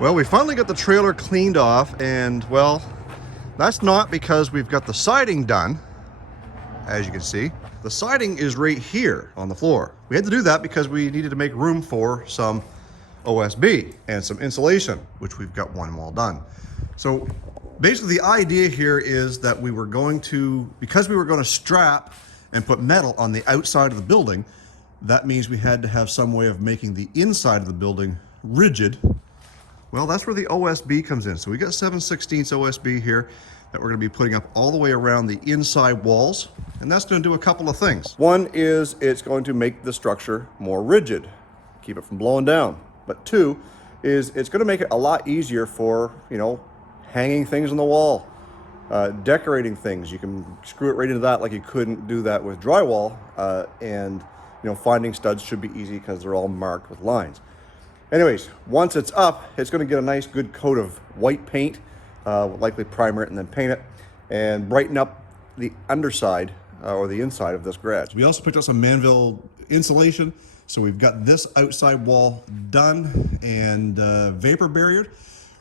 Well, we finally got the trailer cleaned off, and well, that's not because we've got the siding done. As you can see, the siding is right here on the floor. We had to do that because we needed to make room for some OSB and some insulation, which we've got one wall done. So basically the idea here is that we were going to, because we were going to strap and put metal on the outside of the building, that means we had to have some way of making the inside of the building rigid. Well, that's where the OSB comes in. So we got 7/16 OSB here that we're going to be putting up all the way around the inside walls. And that's going to do a couple of things. One is it's going to make the structure more rigid, keep it from blowing down. But two is it's going to make it a lot easier for, hanging things on the wall, decorating things. You can screw it right into that like you couldn't do that with drywall. And finding studs should be easy because they're all marked with lines. Anyways, once it's up, it's going to get a nice good coat of white paint, likely primer it and then paint it, and brighten up the underside or the inside of this garage. We also picked up some Manville insulation, so we've got this outside wall done and vapor barriered.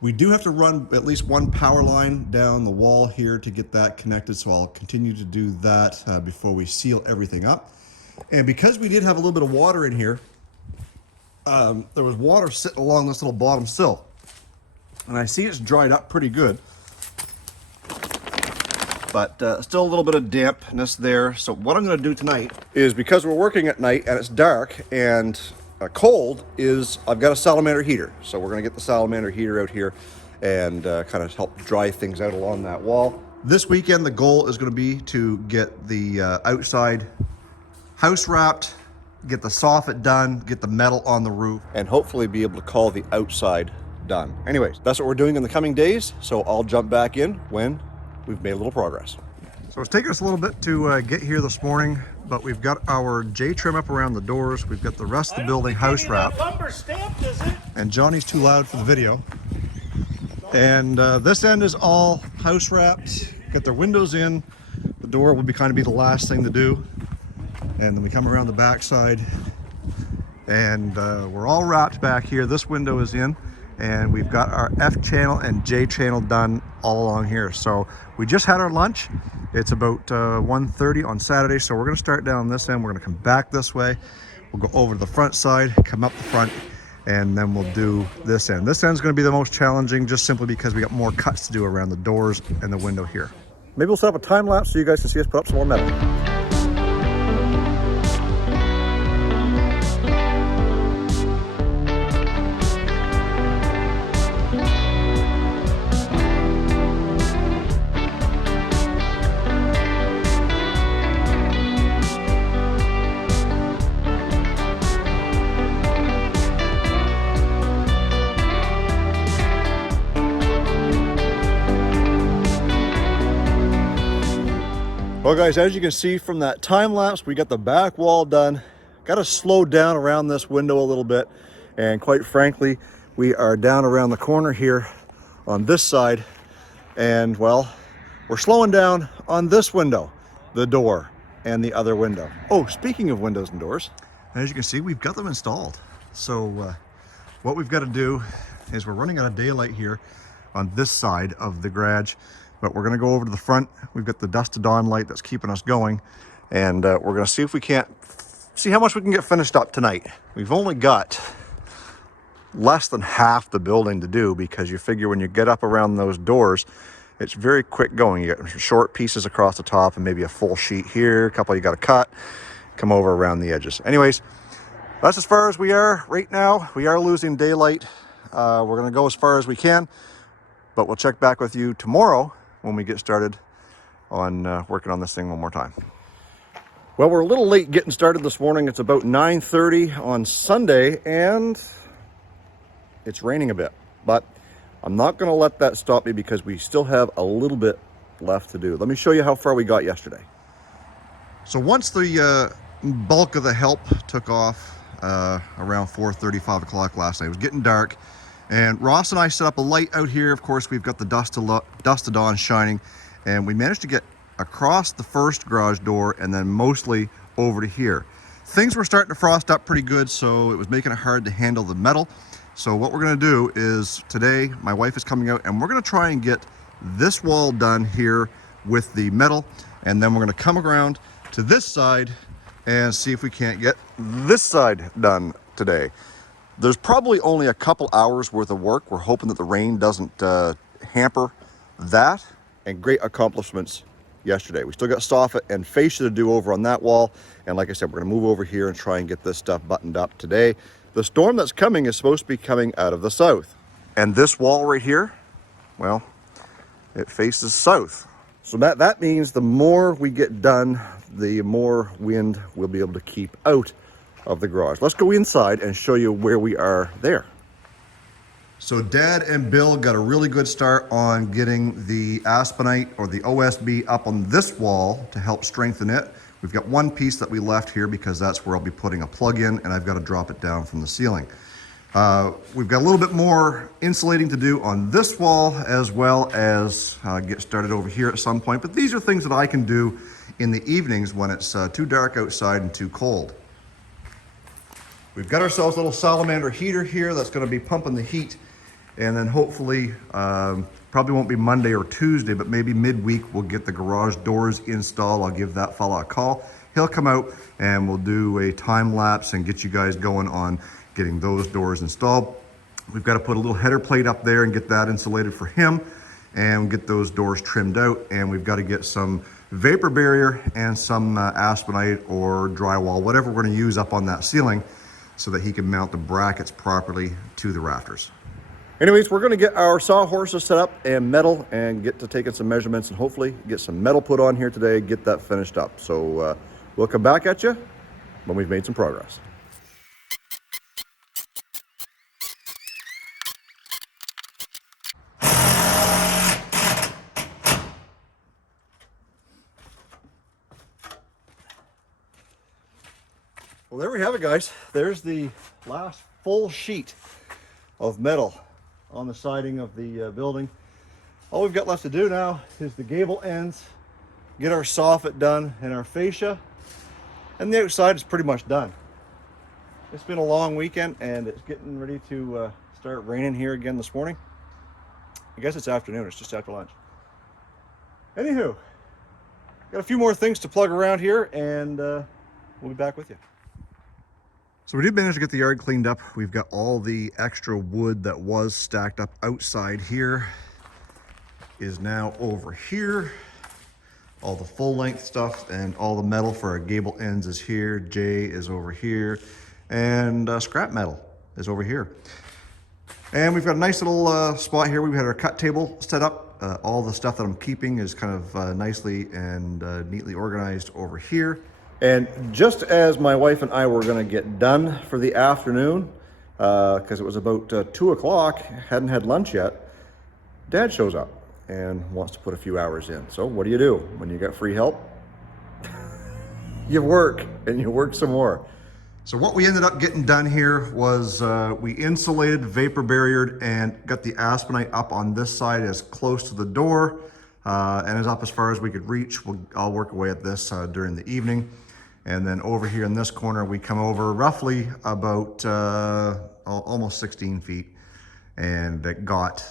We do have to run at least one power line down the wall here to get that connected, so I'll continue to do that before we seal everything up. And because we did have a little bit of water in here, there was water sitting along this little bottom sill, and I see it's dried up pretty good, but still a little bit of dampness there. So what I'm going to do tonight is, because we're working at night and it's dark and cold, is I've got a salamander heater. So we're going to get the salamander heater out here and kind of help dry things out along that wall. This weekend the goal is going to be to get the outside house wrapped, get the soffit done, get the metal on the roof, and hopefully be able to call the outside done. Anyways, that's what we're doing in the coming days, so I'll jump back in when we've made a little progress. So it's taken us a little bit to get here this morning, but we've got our J-trim up around the doors, we've got the rest of the building house wrapped, and Johnny's too loud for the video. And this end is all house wrapped, got their windows in, the door will kind of be the last thing to do. And then we come around the back side and we're all wrapped back here. This window is in, and we've got our F channel and J channel done all along here. So we just had our lunch. It's about 1:30 on Saturday. So we're gonna start down this end. We're gonna come back this way. We'll go over to the front side, come up the front, and then we'll do this end. This end's gonna be the most challenging, just simply because we got more cuts to do around the doors and the window here. Maybe we'll set up a time lapse so you guys can see us put up some more metal. Well guys, as you can see from that time lapse, we got the back wall done. Got to slow down around this window a little bit, and quite frankly, we are down around the corner here on this side, and well, we're slowing down on this window, the door, and the other window. Oh, speaking of windows and doors, as you can see, we've got them installed. So what we've got to do is, we're running out of daylight here on this side of the garage, but we're going to go over to the front. We've got the dusk to dawn light that's keeping us going, and we're going to see if we can't see how much we can get finished up tonight. We've only got less than half the building to do, because you figure when you get up around those doors, it's very quick going. You got short pieces across the top and maybe a full sheet here, a couple you got to cut, come over around the edges. Anyways, that's as far as we are right now. We are losing daylight. We're going to go as far as we can, but we'll check back with you tomorrow when we get started on working on this thing one more time. Well, we're a little late getting started this morning. It's about 9:30 on Sunday, and it's raining a bit, but I'm not going to let that stop me, because we still have a little bit left to do. Let me show you how far we got yesterday. So once the bulk of the help took off around 4:30, 5 o'clock last night, it was getting dark, and Ross and I set up a light out here. Of course, we've got the dusk to dawn shining, and we managed to get across the first garage door and then mostly over to here. Things were starting to frost up pretty good, so it was making it hard to handle the metal. So what we're gonna do is today, my wife is coming out and we're gonna try and get this wall done here with the metal. And then we're gonna come around to this side and see if we can't get this side done today. There's probably only a couple hours worth of work. We're hoping that the rain doesn't hamper that. And great accomplishments yesterday. We still got soffit and fascia to do over on that wall. And like I said, we're gonna move over here and try and get this stuff buttoned up today. The storm that's coming is supposed to be coming out of the south. And this wall right here, well, it faces south. So that means the more we get done, the more wind we'll be able to keep out of the garage. Let's go inside and show you where we are there. So Dad and Bill got a really good start on getting the aspenite or the OSB up on this wall to help strengthen it. We've got one piece that we left here because that's where I'll be putting a plug in, and I've got to drop it down from the ceiling. We've got a little bit more insulating to do on this wall, as well as get started over here at some point. But these are things that I can do in the evenings when it's too dark outside and too cold. We've got ourselves a little salamander heater here that's going to be pumping the heat. And then hopefully, probably won't be Monday or Tuesday, but maybe midweek we'll get the garage doors installed. I'll give that fella a call. He'll come out and we'll do a time lapse and get you guys going on getting those doors installed. We've got to put a little header plate up there and get that insulated for him and get those doors trimmed out. And we've got to get some vapor barrier and some aspenite or drywall, whatever we're going to use up on that ceiling, so that he can mount the brackets properly to the rafters. Anyways, we're gonna get our sawhorses set up and metal and get to taking some measurements and hopefully get some metal put on here today, get that finished up. So we'll come back at you when we've made some progress. Well, there we have it, guys. There's the last full sheet of metal on the siding of the building. All we've got left to do now is the gable ends, get our soffit done and our fascia, and the outside is pretty much done. It's been a long weekend and it's getting ready to start raining here again this morning. I guess it's afternoon, it's just after lunch. Anywho, got a few more things to plug around here and we'll be back with you. So we did manage to get the yard cleaned up. We've got all the extra wood that was stacked up outside here is now over here. All the full length stuff and all the metal for our gable ends is here. Jay is over here. And scrap metal is over here. And we've got a nice little spot here. We've had our cut table set up. All the stuff that I'm keeping is kind of nicely and neatly organized over here. And just as my wife and I were gonna get done for the afternoon, because it was about 2 o'clock, hadn't had lunch yet, Dad shows up and wants to put a few hours in. So what do? When you got free help? You work, and you work some more. So what we ended up getting done here was we insulated, vapor barriered, and got the aspenite up on this side as close to the door and as up as far as we could reach. I'll work away at this during the evening. And then over here in this corner, we come over roughly about almost 16 feet and that got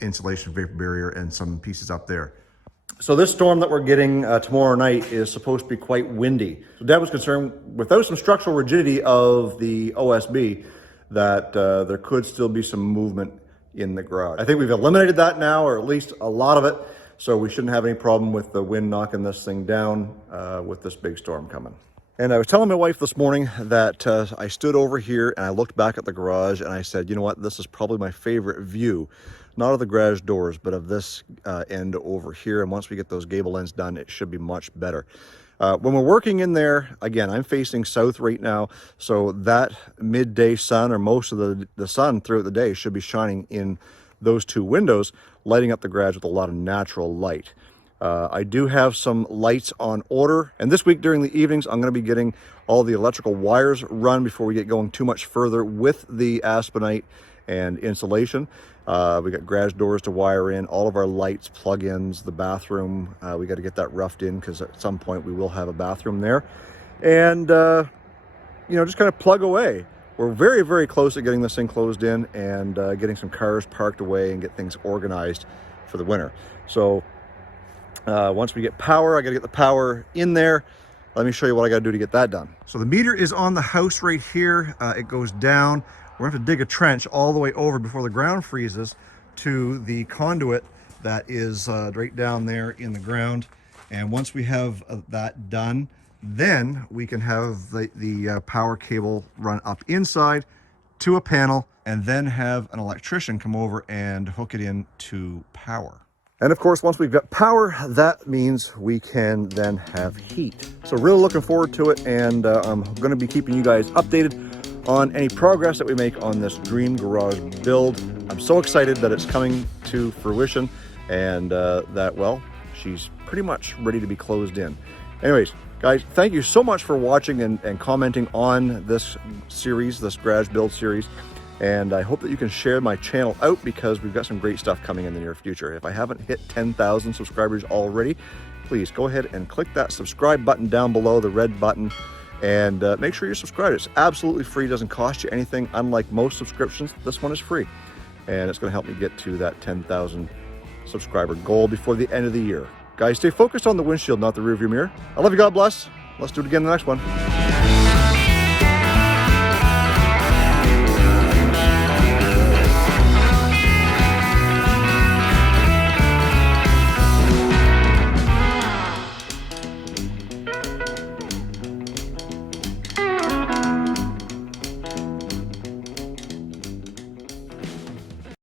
insulation, vapor barrier, and some pieces up there. So this storm that we're getting tomorrow night is supposed to be quite windy. So Dad was concerned, without some structural rigidity of the OSB, that there could still be some movement in the garage. I think we've eliminated that now, or at least a lot of it. So we shouldn't have any problem with the wind knocking this thing down with this big storm coming. And I was telling my wife this morning that I stood over here and I looked back at the garage and I said, you know what, this is probably my favorite view, not of the garage doors, but of this end over here. And once we get those gable ends done, it should be much better. When we're working in there, again, I'm facing south right now, so that midday sun, or most of the sun throughout the day, should be shining in those two windows, lighting up the garage with a lot of natural light. I do have some lights on order, and this week during the evenings I'm going to be getting all the electrical wires run before we get going too much further with the aspenite and insulation. We got garage doors to wire in, all of our lights, plug-ins, the bathroom. We got to get that roughed in because at some point we will have a bathroom there. And you know, just kind of plug away. we're very, very close to getting this thing closed in and getting some cars parked away and get things organized for the winter. So once we get power, I got to get the power in there. Let me show you what I got to do to get that done. So the meter is on the house right here. It goes down. We're going to have to dig a trench all the way over before the ground freezes to the conduit that is right down there in the ground. And once we have that done, then we can have the power cable run up inside to a panel, and then have an electrician come over and hook it in to power. And of course, once we've got power, that means we can then have heat. So really looking forward to it, and I'm going to be keeping you guys updated on any progress that we make on this dream garage build. I'm so excited that it's coming to fruition, and that, well, she's pretty much ready to be closed in. Anyways, guys, thank you so much for watching and commenting on this series, this garage build series. And I hope that you can share my channel out, because we've got some great stuff coming in the near future. If I haven't hit 10,000 subscribers already, please go ahead and click that subscribe button down below, the red button, and make sure you're subscribed. It's absolutely free, doesn't cost you anything. Unlike most subscriptions, this one is free. And it's going to help me get to that 10,000 subscriber goal before the end of the year. Guys, stay focused on the windshield, not the rearview mirror. I love you, God bless. Let's do it again in the next one.